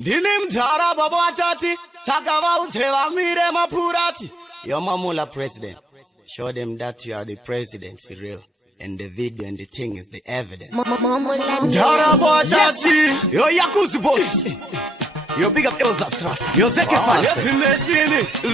Dinim Jara Babachati, Takava Uteva Mire Mapurati. Your Mamula president. Show them that you are the president for real. And the video and the thing is the evidence. Jara Babachati, your Yakuza boss. Your big up Elsa Strasta. Your second fan.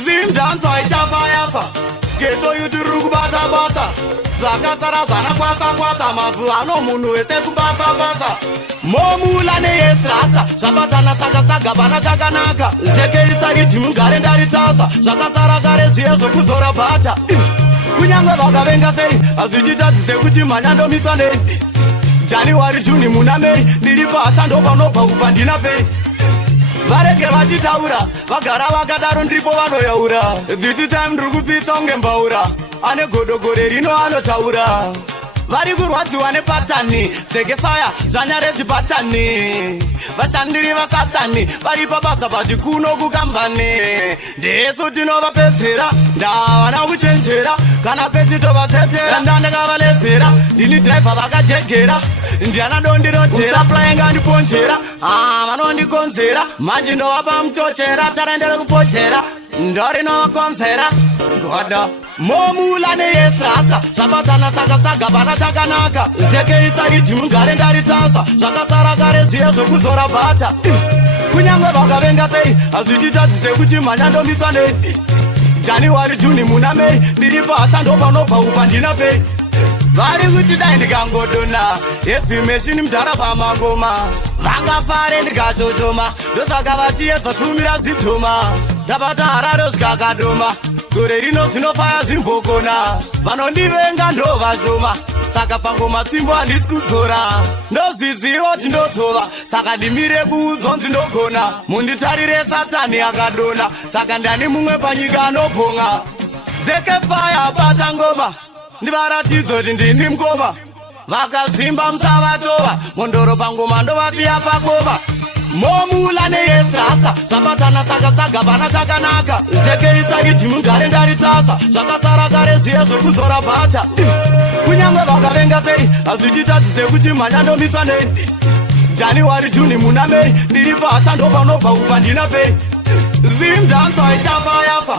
Zim dance or Java. Get you to Rugubata Bata. Zakasara Zana Kwasa Mazuano Munu Esekubata Bata. Momula ne Estrasta. Shabatana Sakasa Bana Jaganaka. Zeke Isagi Timu Garendari Tasa. Shakasara Garesia Zokuzora Bata. Kunyanga Bagavenga say, as we did that, Zekuchi Manando Misane. January Juni Muname, Diripa Sando Nova Uvandina Bay. Vareke Vajitaura, Vakara Vakadaron Tripovano Yaura. This time Rugupi Song and Baura. Ane Godo Gorerino Ano Taura. Very good what you want a patani. Sege fire, Janare Patani. Vashandiri Vasatani, Vari Papa Sabajikuno Gukambane. De Sutinova Pesera, Dana Uchenjera, Canapetova Setera, and Dana Cavalesera, Dini Trepa Vaca Jekera, Indiana Dondiro, Applying on the Ponchera, on the Consera, Magino Abam Tochera, Tarandela Fochera, Dorino Consera, Goda. Momula ne Estrasta, Sabatana Sakasa Bana Chakanaka, Zeke Isari Timu Garendari Tasa, Shakasara Garesia Zokuzora Bata. Kunyanga Bagavenga say, as we did that, Zekuchi Manando Misane. January Juni Muname, Diripa Sando Nova Uvandina Bay. Very good to die in the Gango Dona. If you mention him Tarapa Magoma, Vanga Fare and Gazozoma, Dosagavachi for 2 minutes Zitoma, Tabata Arados Gagadoma. Gorerino sino fire zimbogona Vanondi venga ndova zoma Saka pango matimbo andiskudzora Ndozizi oti ndotova Saka ndimire kuuzonzi ndogona Munditarire satani akadona Saka ndani mumwe panyika anobonga Zeke fire bata ngoma Ndivaratidzo kuti ndini mkoma Vakazvimba musavatova Mondoro pangoma ndovasiya pakova Momula ne Estrasta, Sabatana Sakasa Bana Chakanaka, Zeke Isagi Timu Garendari Tasa, Shakasara Garesia Zokuzora Bata. Kunyanga Bagavenga say, as we did that, Zekuchi Manando Misane. January Juni Muname, Diripa Sando Nova Uvandina Bay. Zim dance or Java Yafa.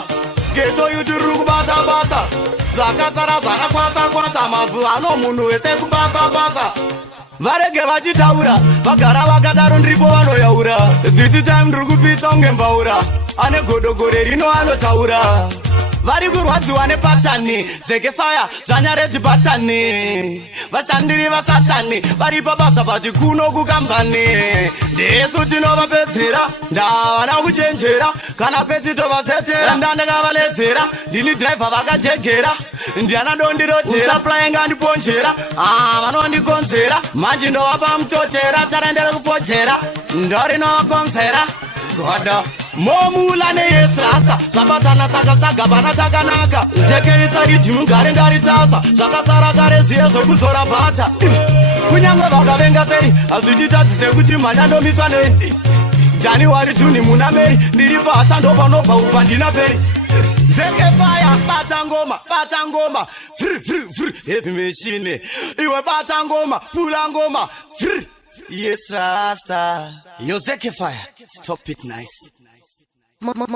Get you to Rugubata Bata. Zakasara Zana Kwasa Mazuano Munu Esekubata Bata. Vareke Vajitaura, Vakara Vakadaron Tripovano Yaura. This time Rugupi Song and Baura. Ane Godo Gorerino Ano Taura. Very good what you want a patani. Zeke fire, Janare Patani. Vashandiri Vasatani, Vari Papa Sabajikuno Gukambane. De Sutinova Pesera, Dana Uchenjera, Canapetova Setera, and Dana Cavalesera, Dini Driver Vaca Jekera, Indiana Dondiro, Supplying on the Ponchera, on the Consera, Magino Abam Tochera, Tarandela Fochera, Dorino Consera, Goda. Momula ne Estrasta, Sabatana Sakasa Bana Chakanaka, Zeke Isari Timu Garendari Tasa, Shakasara Garesia Zokuzora Bata. Kunyanga Bagavenga say, as we did that, Zekuchi Manando Misane. January Juni Muname, Diripa Sando Nova Uvandina Bay. Zeke fire, Patangoma, heavy machine. You were Patangoma, Pulangoma, yes, Rasta. Your Zeke fire, stop it nice. Mama,